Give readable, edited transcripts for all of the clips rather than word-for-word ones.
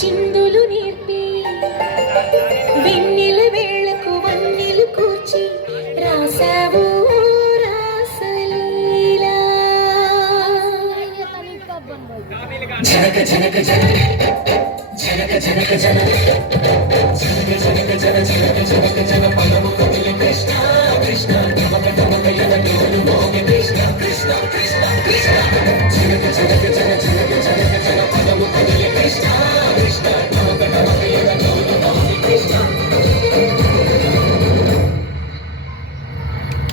చిందులు నేర్పి వెన్నెల వేళకు వన్నెలు కూర్చి రాసావు రాసలీలా జనక జనక జన జనక జనక జన జనక జనక జన జనక జనక జన పదము కదిలి కృష్ణ కృష్ణ నమక నమక యన డోలు మోగి కృష్ణ కృష్ణ కృష్ణ కృష్ణ జనక జనక జన జనక జనక జన పదము కదిలి కృష్ణ కృష్ణ నమక నమక యన డోలు మోగి కృష్ణ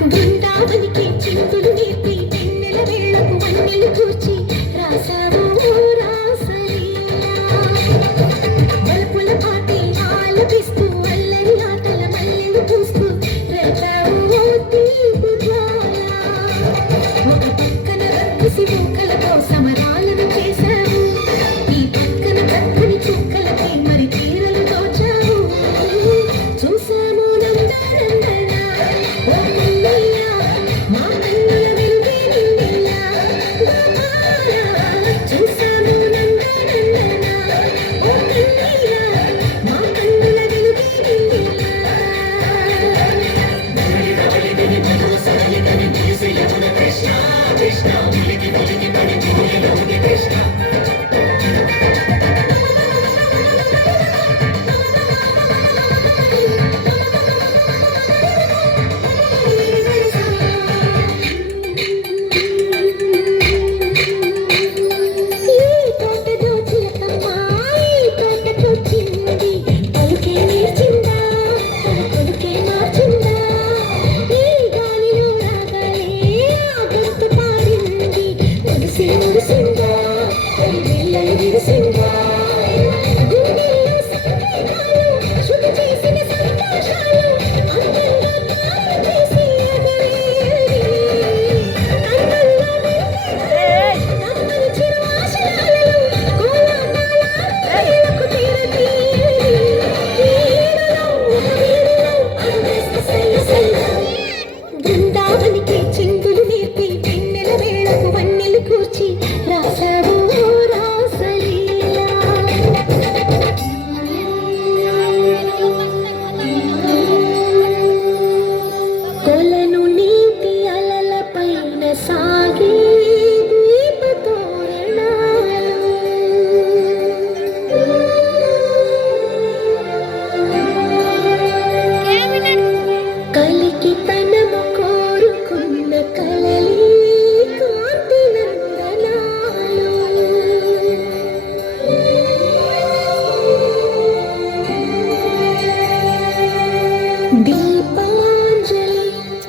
బృందావనికి చింతులు నేర్పి వెన్నెల వేళకు వన్నెలు కూర్చి రాసావు సమరాలను చేశావు ఈ పక్కన చక్కని చుక్కలకి మరి తీరలు దోచావు చూసాము నందనందన ఓ కన్నయ్య మా కన్నుల వెలుగే నిన్నెల్ల చూసాము నందనందన ఓ కన్నయ్య మా కన్నుల వెలుగే నిన్నెల్ల కృష్ణ కృష్ణ వెలిగి వెలిగి పడి పూయలోని కృష్ణ దీపాంజలి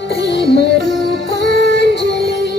ప్రేమ రూపాంజలి